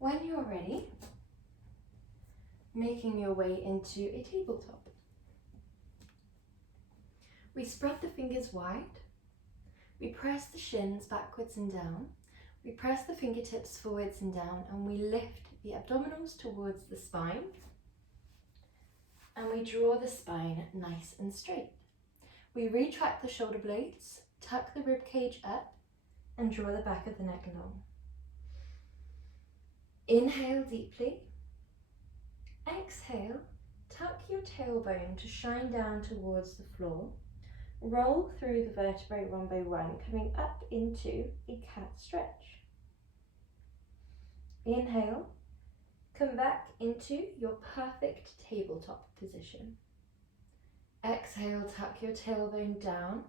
When you're ready, making your way into a tabletop. We spread the fingers wide. We press the shins backwards and down. We press the fingertips forwards and down, and we lift the abdominals towards the spine. And we draw the spine nice and straight. We retract the shoulder blades, tuck the rib cage up, and draw the back of the neck long. Inhale deeply. Exhale, tuck your tailbone to shine down towards the floor. Roll through the vertebrae one by one, coming up into a cat stretch. Inhale, come back into your perfect tabletop position. Exhale, tuck your tailbone down,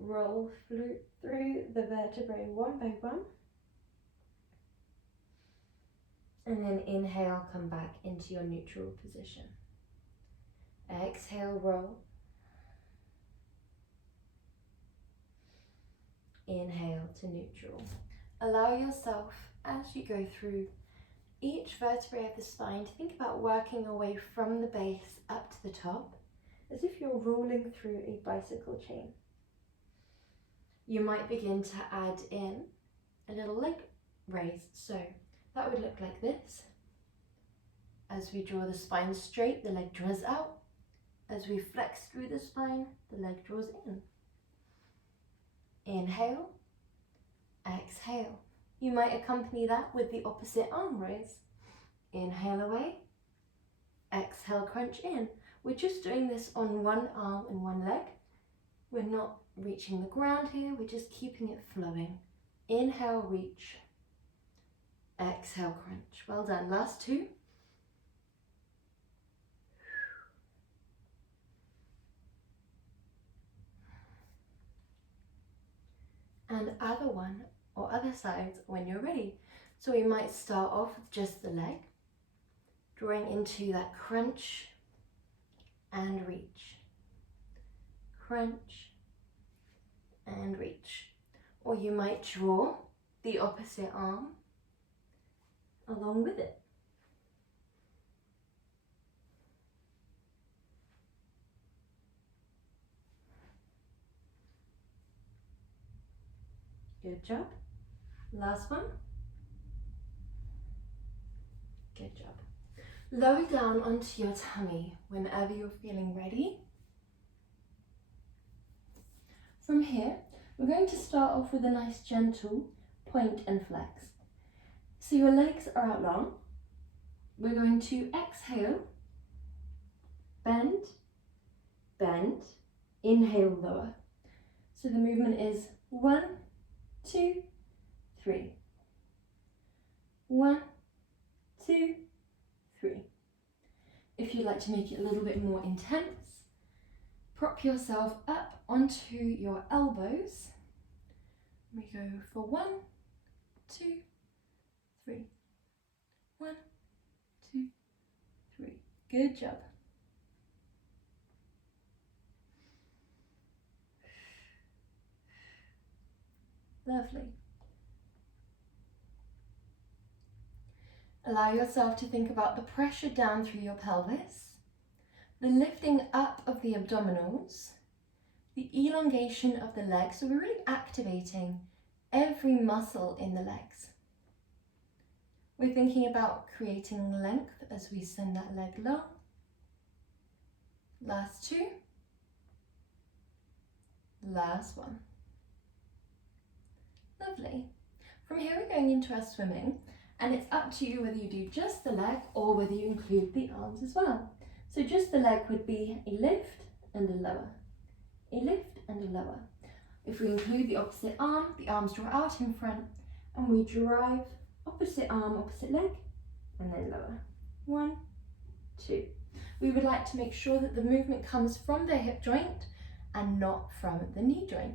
roll through the vertebrae one by one. And then inhale, come back into your neutral position. Exhale, roll. Inhale to neutral. Allow yourself, as you go through each vertebrae of the spine, to think about working your way from the base up to the top, as if you're rolling through a bicycle chain. You might begin to add in a little leg raise. So that would look like this. As we draw the spine straight, the leg draws out. As we flex through the spine, the leg draws in. Inhale, exhale. You might accompany that with the opposite arm raise. Inhale away, exhale, crunch in. We're just doing this on one arm and one leg. We're not reaching the ground here, we're just keeping it flowing. Inhale, reach. Exhale, crunch. Well done. Last two. And other one or other sides when you're ready. So we might start off with just the leg, drawing into that crunch and reach. Crunch and reach. Or you might draw the opposite arm along with it. Good job. Last one. Good job. Lower down onto your tummy whenever you're feeling ready. From here, we're going to start off with a nice gentle point and flex. So your legs are out long. We're going to exhale, bend, bend, inhale, lower. So the movement is 1, 2, 3. 1, 2, 3. If you'd like to make it a little bit more intense, prop yourself up onto your elbows. We go for 1, 2, 3. 1, 2, 3. Good job. Lovely. Allow yourself to think about the pressure down through your pelvis, the lifting up of the abdominals, the elongation of the legs. So we're really activating every muscle in the legs. We're thinking about creating length as we send that leg long. Last two. Last one. Lovely. From here we're going into our swimming, and it's up to you whether you do just the leg or whether you include the arms as well. So just the leg would be a lift and a lower. A lift and a lower. If we include the opposite arm, the arms draw out in front and we drive opposite arm, opposite leg, and then lower. 1, 2. We would like to make sure that the movement comes from the hip joint and not from the knee joint.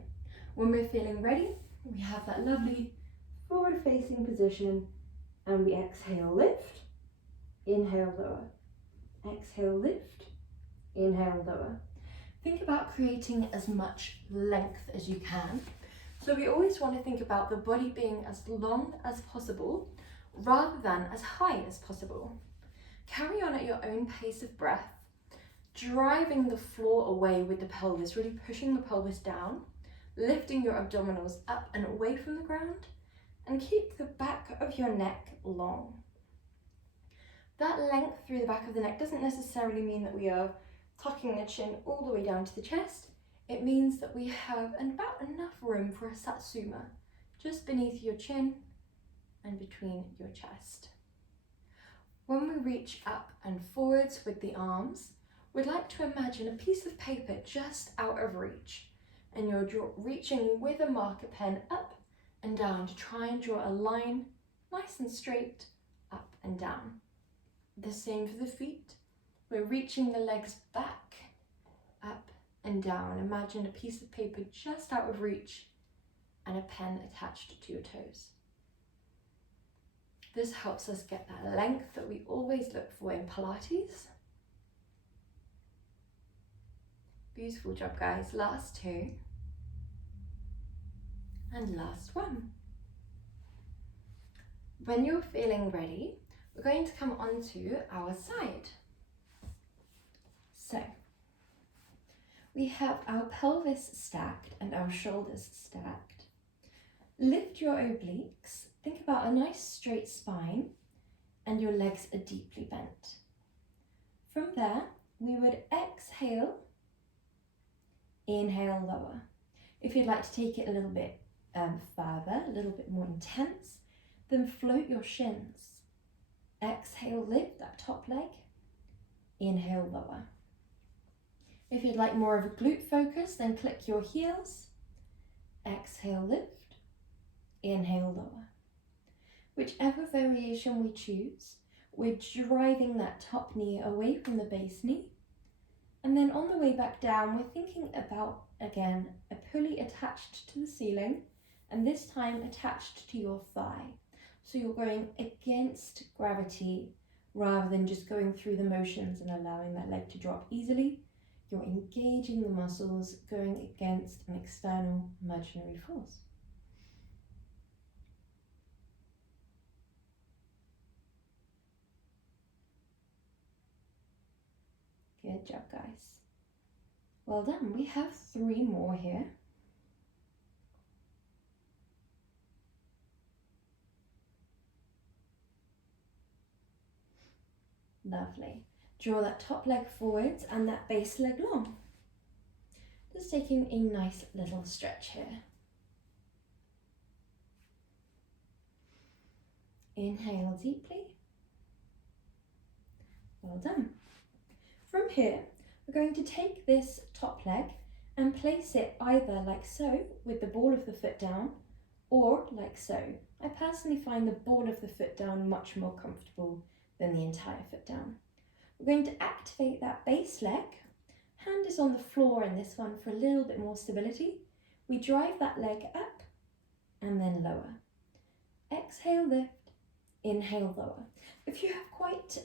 When we're feeling ready, we have that lovely forward facing position and we exhale, lift, inhale, lower. Exhale, lift, inhale, lower. Think about creating as much length as you can. So we always want to think about the body being as long as possible rather than as high as possible. Carry on at your own pace of breath, driving the floor away with the pelvis, really pushing the pelvis down, lifting your abdominals up and away from the ground, and keep the back of your neck long. That length through the back of the neck doesn't necessarily mean that we are tucking the chin all the way down to the chest. It means that we have about enough room for a satsuma, just beneath your chin and between your chest. When we reach up and forwards with the arms, we'd like to imagine a piece of paper just out of reach, and you're reaching with a marker pen up and down to try and draw a line nice and straight up and down. The same for the feet. We're reaching the legs back, up and down. Imagine a piece of paper just out of reach and a pen attached to your toes. This helps us get that length that we always look for in Pilates. Beautiful job, guys. Last two. And last one. When you're feeling ready, we're going to come onto our side. So, we have our pelvis stacked and our shoulders stacked. Lift your obliques. Think about a nice straight spine and your legs are deeply bent. From there, we would exhale, inhale, lower. If you'd like to take it a little bit further, a little bit more intense, then float your shins. Exhale, lift that top leg, inhale, lower. If you'd like more of a glute focus, then click your heels, exhale, lift, inhale, lower. Whichever variation we choose, we're driving that top knee away from the base knee. And then on the way back down, we're thinking about, again, a pulley attached to the ceiling, and this time attached to your thigh. So you're going against gravity rather than just going through the motions and allowing that leg to drop easily. You're engaging the muscles, going against an external imaginary force. Good job, guys. Well done. We have 3 more here. Lovely. Draw that top leg forwards and that base leg long. Just taking a nice little stretch here. Inhale deeply. Well done. From here, we're going to take this top leg and place it either like so, with the ball of the foot down, or like so. I personally find the ball of the foot down much more comfortable than the entire foot down. We're going to activate that base leg. Hand is on the floor in this one for a little bit more stability. We drive that leg up and then lower. Exhale, lift, inhale, lower. If you have quite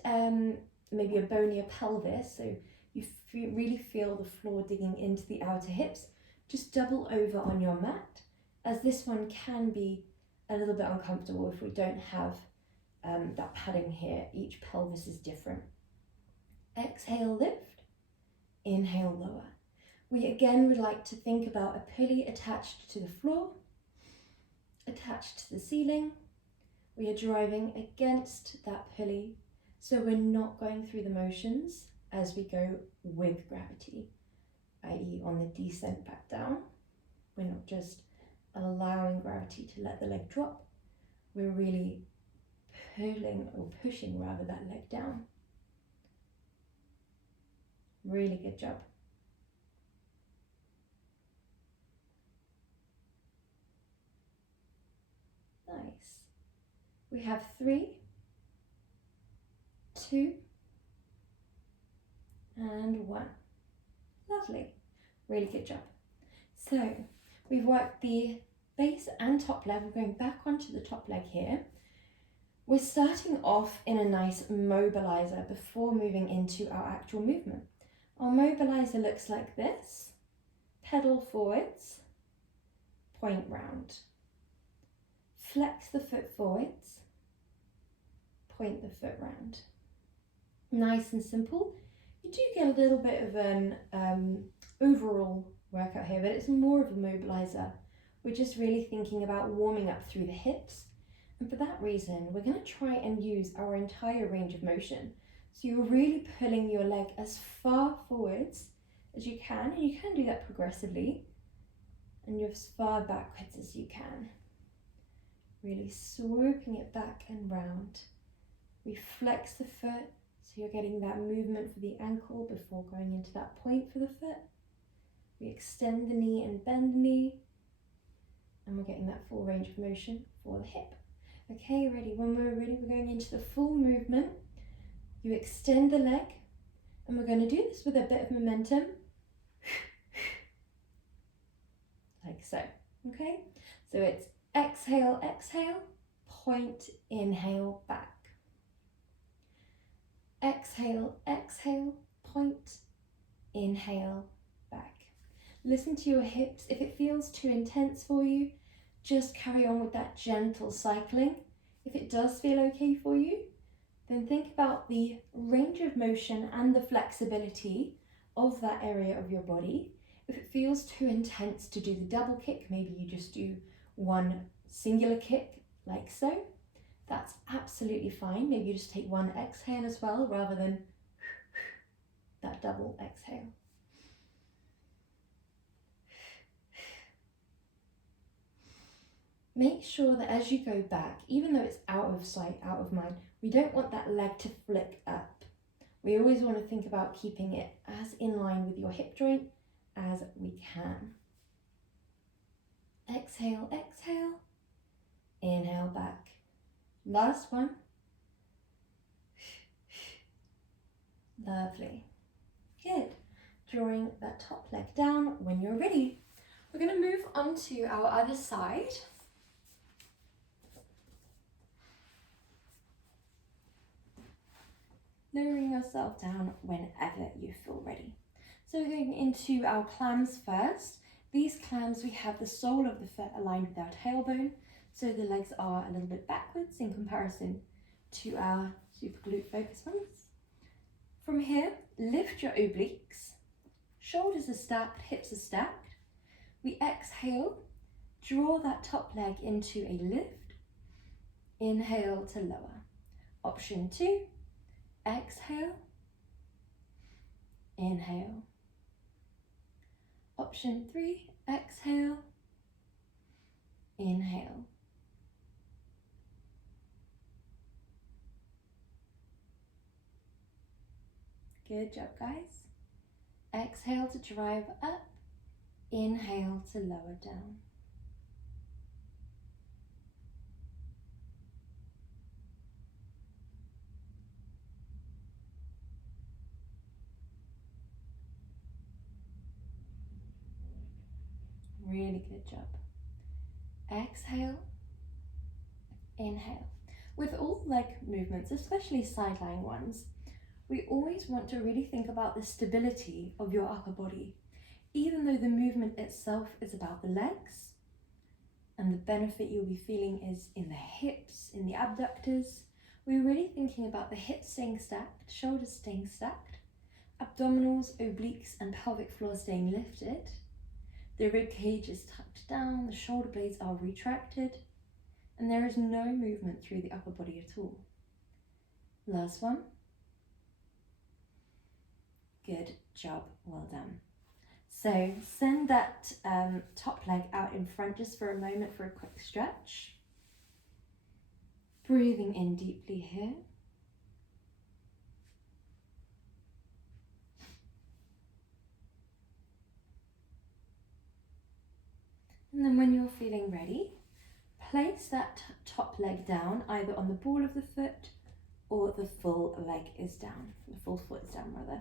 maybe a bonier pelvis, so you really feel the floor digging into the outer hips, just double over on your mat, as this one can be a little bit uncomfortable if we don't have that padding here. Each pelvis is different. Exhale, lift, inhale, lower. We again would like to think about a pulley attached to the floor, attached to the ceiling. We are driving against that pulley, so we're not going through the motions as we go with gravity, i.e. on the descent back down. We're not just allowing gravity to let the leg drop. We're really pulling or pushing rather that leg down. Really good job. Nice. We have 3, 2, and 1. Lovely. Really good job. So we've worked the base and top leg. We're going back onto the top leg here. We're starting off in a nice mobilizer before moving into our actual movement. Our mobilizer looks like this. Pedal forwards, point round. Flex the foot forwards, point the foot round. Nice and simple. You do get a little bit of an overall workout here, but it's more of a mobilizer. We're just really thinking about warming up through the hips. And for that reason, we're going to try and use our entire range of motion. So you're really pulling your leg as far forwards as you can, and you can do that progressively, and you're as far backwards as you can. Really swooping it back and round. We flex the foot, so you're getting that movement for the ankle before going into that point for the foot. We extend the knee and bend the knee, and we're getting that full range of motion for the hip. Okay, ready? When we're ready, we're going into the full movement. You extend the leg, and we're going to do this with a bit of momentum. Like so, okay? So it's exhale, exhale, point, inhale, back. Exhale, exhale, point, inhale, back. Listen to your hips. If it feels too intense for you, just carry on with that gentle cycling. If it does feel okay for you, then think about the range of motion and the flexibility of that area of your body. If it feels too intense to do the double kick, maybe you just do one singular kick like so. That's absolutely fine. Maybe you just take one exhale as well rather than that double exhale. Make sure that as you go back, even though it's out of sight, out of mind, we don't want that leg to flick up. We always want to think about keeping it as in line with your hip joint as we can. Exhale, exhale, inhale back. Last one. Lovely. Good. Drawing that top leg down when you're ready. We're going to move on to our other side. Lowering yourself down whenever you feel ready. So we're going into our clams first. These clams, we have the sole of the foot aligned with our tailbone, so the legs are a little bit backwards in comparison to our super glute focus ones. From here, lift your obliques, shoulders are stacked, hips are stacked. We exhale, draw that top leg into a lift, inhale to lower. Option 2, exhale, inhale. Option 3, exhale, inhale. Good job, guys. Exhale to drive up, inhale to lower down. Really good job. Exhale, inhale. With all leg movements, especially side lying ones, we always want to really think about the stability of your upper body. Even though the movement itself is about the legs, and the benefit you'll be feeling is in the hips, in the abductors, we're really thinking about the hips staying stacked, shoulders staying stacked, abdominals, obliques, and pelvic floor staying lifted. The rib cage is tucked down, the shoulder blades are retracted, and there is no movement through the upper body at all. Last one. Good job, well done. So send that top leg out in front just for a moment for a quick stretch. Breathing in deeply here. And then when you're feeling ready, place that top leg down either on the ball of the foot or the full leg is down. The full foot is down rather.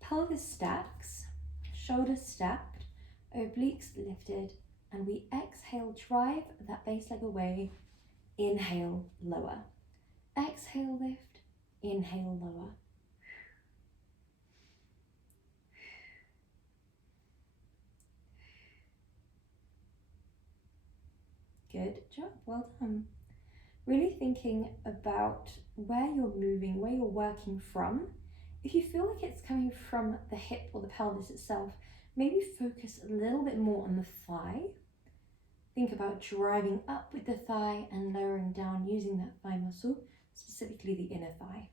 Pelvis stacks, shoulders stacked, obliques lifted, and we exhale, drive that base leg away, inhale, lower. Exhale, lift, inhale, lower. Good job, well done. really thinking about where you're moving, where you're working from. If you feel like it's coming from the hip or the pelvis itself, maybe focus a little bit more on the thigh. Think about driving up with the thigh and lowering down using that thigh muscle, specifically the inner thigh.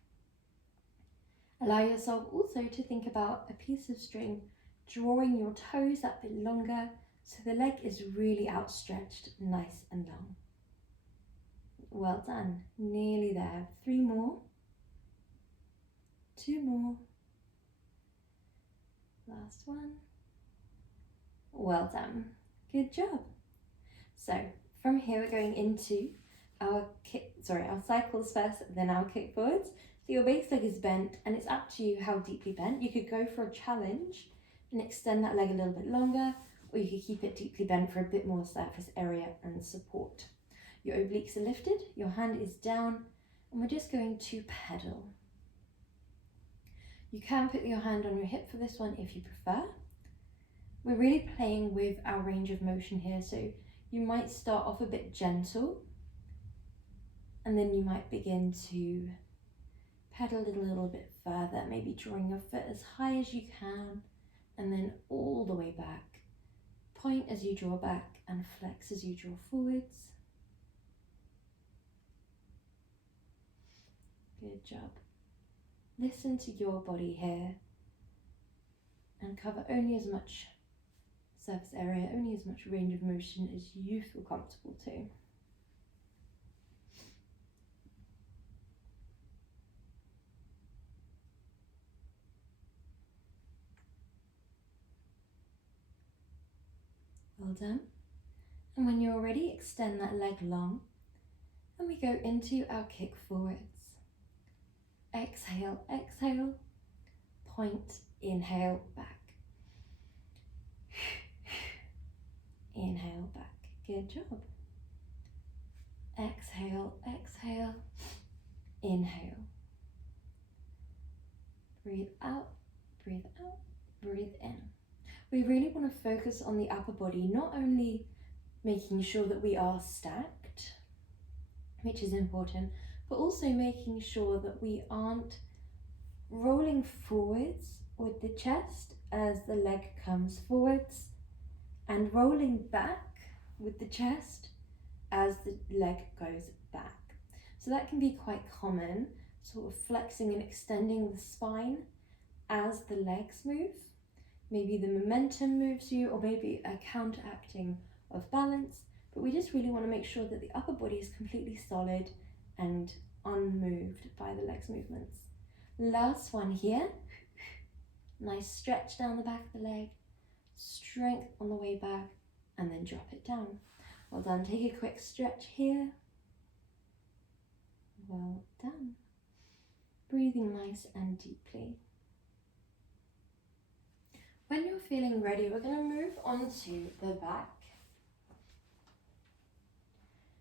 Allow yourself also to think about a piece of string, drawing your toes that bit longer so the leg is really outstretched, nice and long. Well done, nearly there. 3 more. 2 more. Last one. Well done. Good job. So from here we're going into our cycles first, then our kick forwards. So your base leg is bent and it's up to you how deeply bent. You could go for a challenge and extend that leg a little bit longer, or you could keep it deeply bent for a bit more surface area and support. Your obliques are lifted, your hand is down, and we're just going to pedal. You can put your hand on your hip for this one if you prefer. We're really playing with our range of motion here, so you might start off a bit gentle, and then you might begin to pedal it a little bit further, maybe drawing your foot as high as you can, and then all the way back. Point as you draw back and flex as you draw forwards. Good job. Listen to your body here and cover only as much surface area, only as much range of motion as you feel comfortable to. Well done. And when you're ready, extend that leg long and we go into our kick forwards. Exhale, exhale, point, inhale, back. Inhale, back. Good job. Exhale, exhale, inhale. Breathe out, breathe out, breathe in. We really want to focus on the upper body, not only making sure that we are stacked, which is important, but also making sure that we aren't rolling forwards with the chest as the leg comes forwards and rolling back with the chest as the leg goes back. So that can be quite common, sort of flexing and extending the spine as the legs move. Maybe the momentum moves you, or maybe a counteracting of balance, but we just really want to make sure that the upper body is completely solid and unmoved by the legs movements. Last one here. Nice stretch down the back of the leg, strength on the way back, and then drop it down. Well done. Take a quick stretch here. Well done. Breathing nice and deeply. When you're feeling ready, we're going to move on to the back.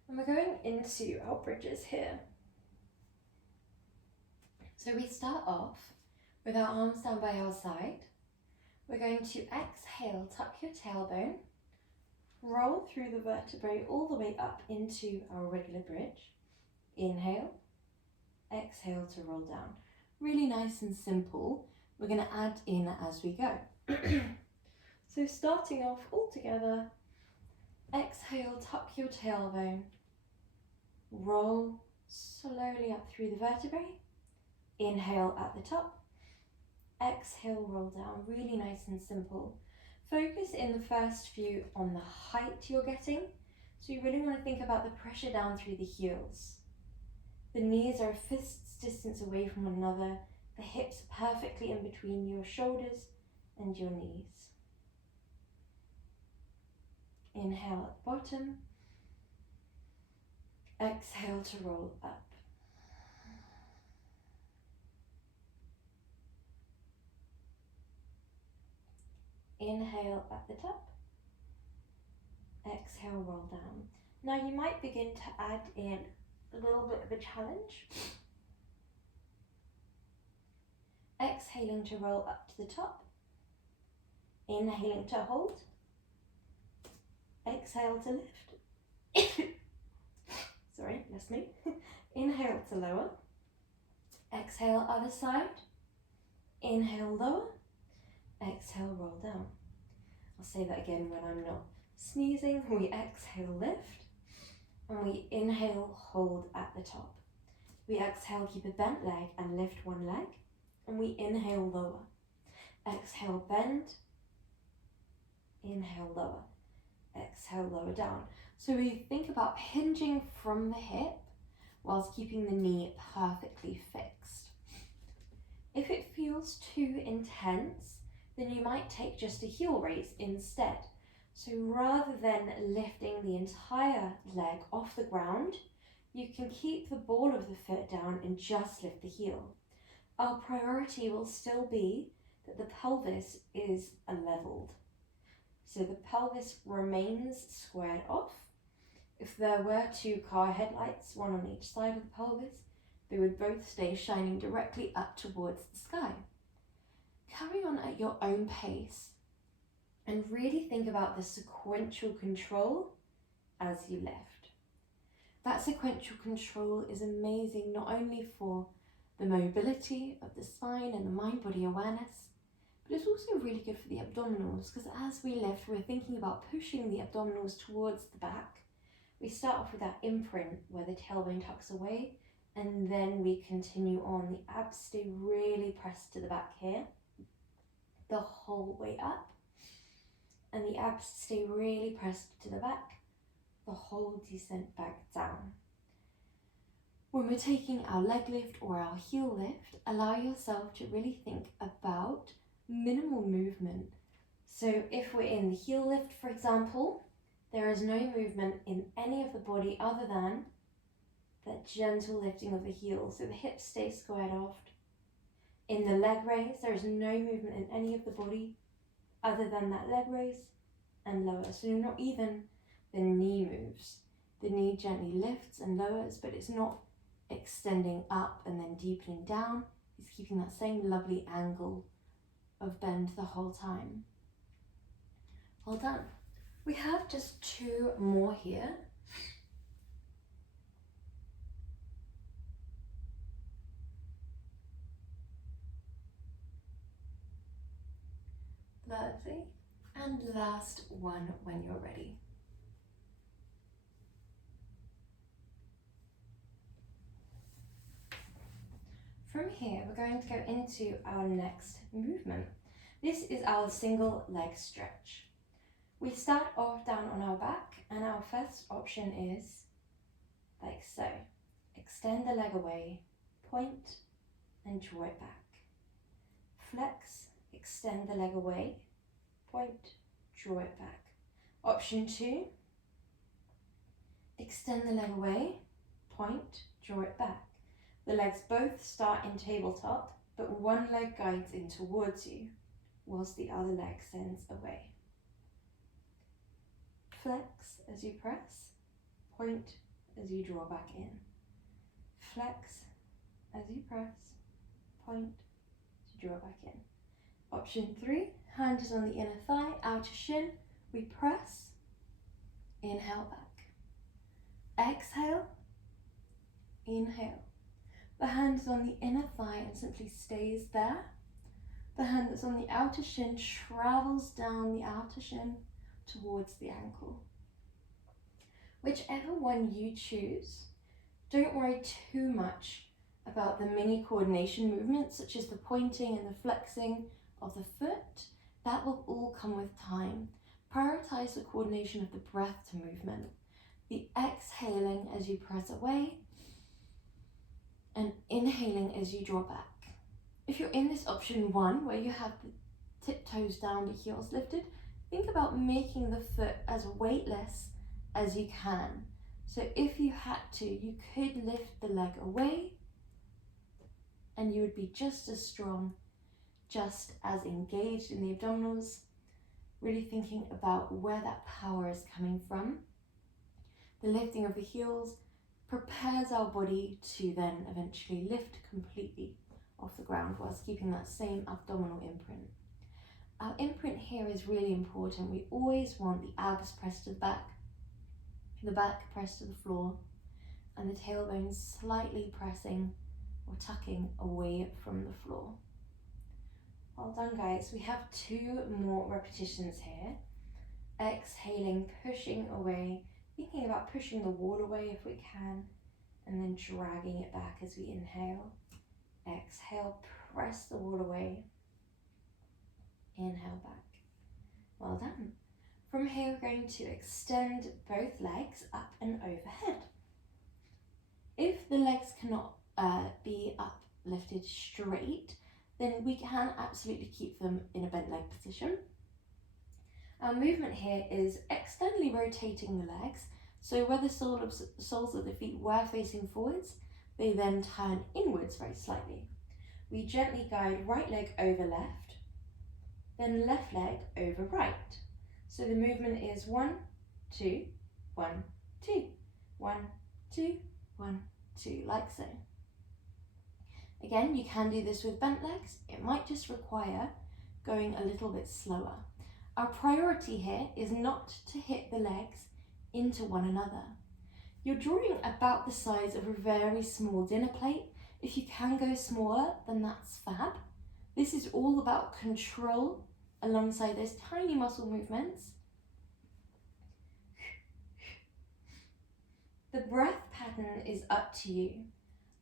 And we're going into our bridges here. So we start off with our arms down by our side. We're going to exhale, tuck your tailbone, roll through the vertebrae all the way up into our regular bridge. Inhale, exhale to roll down. Really nice and simple. We're going to add in as we go. So starting off all together, exhale, tuck your tailbone, roll slowly up through the vertebrae. Inhale at the top, exhale, roll down. Really nice and simple. Focus in the first few on the height you're getting. So you really want to think about the pressure down through the heels. The knees are a fist's distance away from one another. The hips are perfectly in between your shoulders and your knees. Inhale at the bottom. Exhale to roll up. Inhale at the top. Exhale, roll down. Now you might begin to add in a little bit of a challenge. Exhaling to roll up to the top. Inhaling to hold. Exhale to lift. Sorry, bless me. Inhale to lower. Exhale, other side. Inhale, lower. Exhale, roll down. I'll say that again when I'm not sneezing. We exhale, lift. And we inhale, hold at the top. We exhale, keep a bent leg and lift one leg. And we inhale, lower. Exhale, bend. Inhale, lower. Exhale, lower down. So we think about hinging from the hip whilst keeping the knee perfectly fixed. If it feels too intense, then you might take just a heel raise instead. So rather than lifting the entire leg off the ground, you can keep the ball of the foot down and just lift the heel. Our priority will still be that the pelvis is leveled. So the pelvis remains squared off. If there were two car headlights, one on each side of the pelvis, they would both stay shining directly up towards the sky. Carry on at your own pace and really think about the sequential control as you lift. That sequential control is amazing not only for the mobility of the spine and the mind-body awareness, but it's also really good for the abdominals, because as we lift, we're thinking about pushing the abdominals towards the back. We start off with that imprint where the tailbone tucks away, and then we continue on. The abs stay really pressed to the back here, the whole way up. And the abs stay really pressed to the back, the whole descent back down. When we're taking our leg lift or our heel lift, allow yourself to really think about minimal movement. So if we're in the heel lift, for example, there is no movement in any of the body other than that gentle lifting of the heels. So the hips stay squared off. In the leg raise, there is no movement in any of the body other than that leg raise and lower. So not even the knee moves. The knee gently lifts and lowers, but it's not extending up and then deepening down. It's keeping that same lovely angle of bend the whole time. Well done. We have just two more here. Lovely. And last one when you're ready. From here, we're going to go into our next movement. This is our single leg stretch. We start off down on our back, and our first option is like so. Extend the leg away, point, and draw it back. Flex, extend the leg away, point, draw it back. Option 2, extend the leg away, point, draw it back. The legs both start in tabletop, but one leg guides in towards you, whilst the other leg sends away. Flex as you press, point as you draw back in. Flex as you press, point as you draw back in. Option 3, hand is on the inner thigh, outer shin, we press, inhale back. Exhale, inhale. The hand is on the inner thigh and simply stays there. The hand that's on the outer shin travels down the outer shin towards the ankle. Whichever one you choose, don't worry too much about the mini coordination movements such as the pointing and the flexing of the foot. That will all come with time. Prioritize the coordination of the breath to movement, the exhaling as you press away, and inhaling as you draw back. If you're in this option 1 where you have the tiptoes down, the heels lifted, think about making the foot as weightless as you can. So if you had to, you could lift the leg away and you would be just as strong, just as engaged in the abdominals, really thinking about where that power is coming from. The lifting of the heels prepares our body to then eventually lift completely off the ground whilst keeping that same abdominal imprint. Our imprint here is really important. We always want the abs pressed to the back pressed to the floor, and the tailbone slightly pressing or tucking away from the floor. Well done, guys. We have 2 more repetitions here. Exhaling, pushing away, thinking about pushing the wall away if we can, and then dragging it back as we inhale. Exhale, press the wall away. Inhale back. Well done. From here, we're going to extend both legs up and overhead. If the legs cannot be uplifted straight, then we can absolutely keep them in a bent leg position. Our movement here is externally rotating the legs, so where the soles of the feet were facing forwards, they then turn inwards very slightly. We gently guide right leg over left, then left leg over right. So the movement is 1, 2, 1, 2, 1, 2, 1, 2, like so. Again, you can do this with bent legs. It might just require going a little bit slower. Our priority here is not to hit the legs into one another. You're drawing about the size of a very small dinner plate. If you can go smaller, then that's fab. This is all about control alongside those tiny muscle movements. The breath pattern is up to you.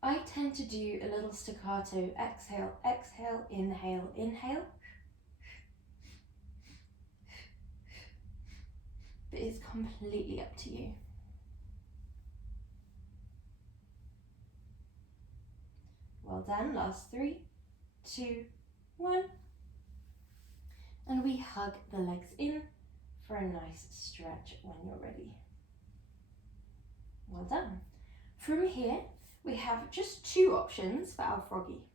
I tend to do a little staccato, exhale, exhale, inhale, inhale. But it's completely up to you. Well done, last 3, 2, 1. And we hug the legs in for a nice stretch when you're ready. Well done. From here, we have just 2 options for our froggy.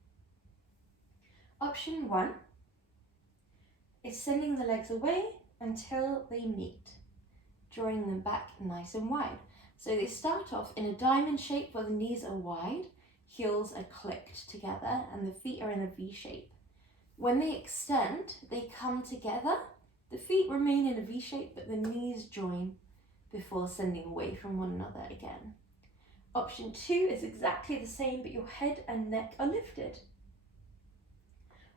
Option 1 is sending the legs away until they meet, drawing them back nice and wide. So they start off in a diamond shape where the knees are wide, heels are clicked together, and the feet are in a V shape. When they extend, they come together. The feet remain in a V shape, but the knees join before sending away from one another again. Option 2 is exactly the same, but your head and neck are lifted.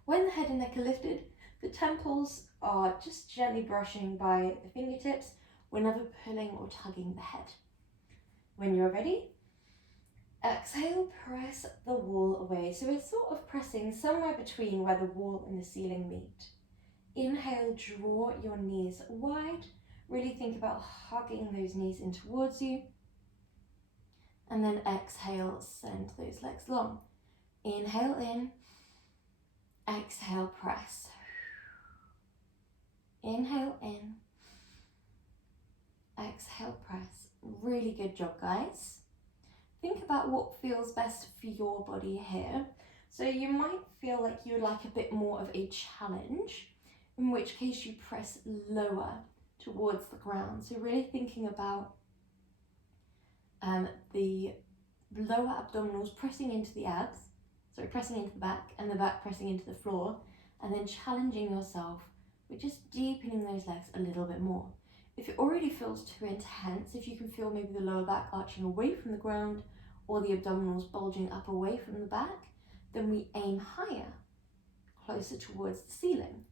When the head and neck are lifted, the temples are just gently brushing by the fingertips. We're never pulling or tugging the head. When you're ready, exhale, press the wall away. So it's sort of pressing somewhere between where the wall and the ceiling meet. Inhale, draw your knees wide. Really think about hugging those knees in towards you. And then exhale, send those legs long. Inhale in, exhale, press. Inhale in, exhale, press. Really good job, guys. Think about what feels best for your body here. So you might feel like you'd like a bit more of a challenge, in which case you press lower towards the ground. So really thinking about the lower abdominals pressing into the abs, pressing into the back, and the back pressing into the floor, and then challenging yourself with just deepening those legs a little bit more. If it already feels too intense, if you can feel maybe the lower back arching away from the ground or the abdominals bulging up away from the back, then we aim higher, closer towards the ceiling.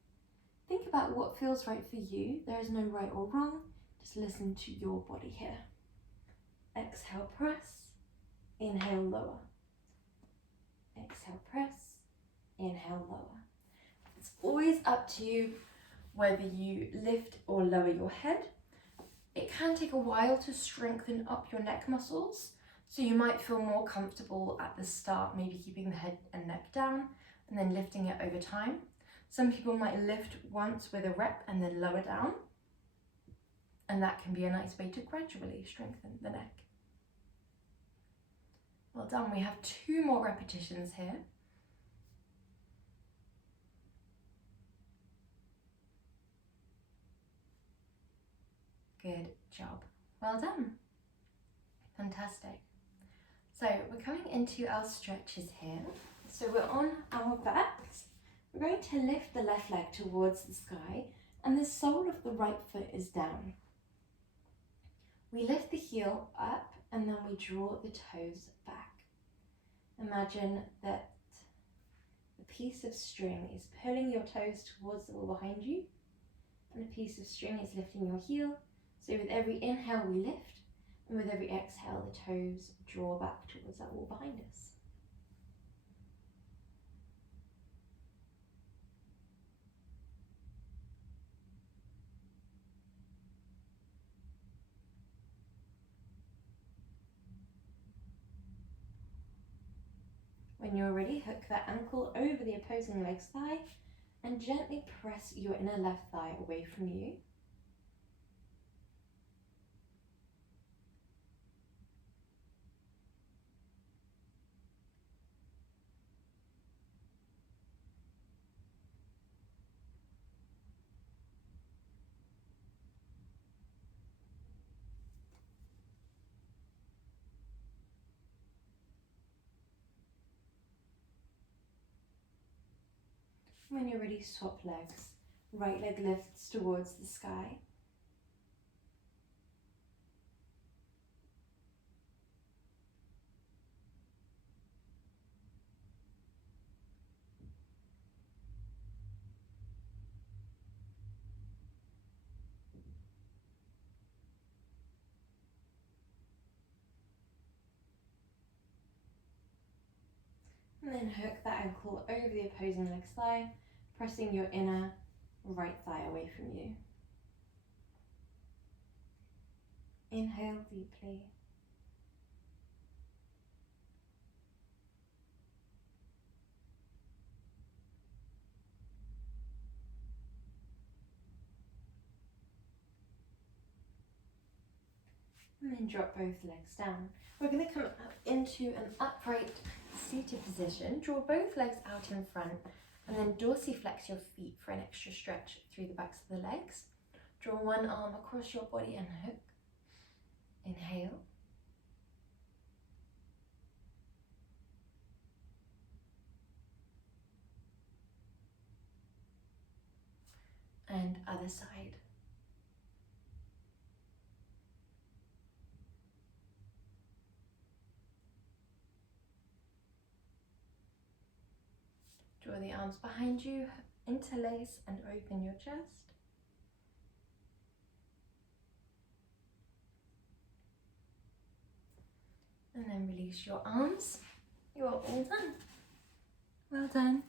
Think about what feels right for you. There is no right or wrong. Just listen to your body here. Exhale, press. Inhale, lower. Exhale, press. Inhale, lower. It's always up to you whether you lift or lower your head. It can take a while to strengthen up your neck muscles, so you might feel more comfortable at the start, maybe keeping the head and neck down and then lifting it over time. Some people might lift once with a rep and then lower down, and that can be a nice way to gradually strengthen the neck. Well done. We have 2 more repetitions here. Good job. Well done. Fantastic. So we're coming into our stretches here. So we're on our backs. We're going to lift the left leg towards the sky, and the sole of the right foot is down. We lift the heel up and then we draw the toes back. Imagine that a piece of string is pulling your toes towards the wall behind you, and a piece of string is lifting your heel. So with every inhale we lift, and with every exhale the toes draw back towards that wall behind us. When you're ready, hook that ankle over the opposing leg's thigh and gently press your inner left thigh away from you. When you're ready, swap legs. Right leg lifts towards the sky. And then hook that ankle over the opposing leg's thigh, pressing your inner right thigh away from you. Inhale deeply. And then drop both legs down. We're going to come up into an upright seated position. Draw both legs out in front and then dorsiflex your feet for an extra stretch through the backs of the legs. Draw one arm across your body and hook. Inhale. And other side. Draw the arms behind you, interlace and open your chest. And then release your arms. You are all done. Well done.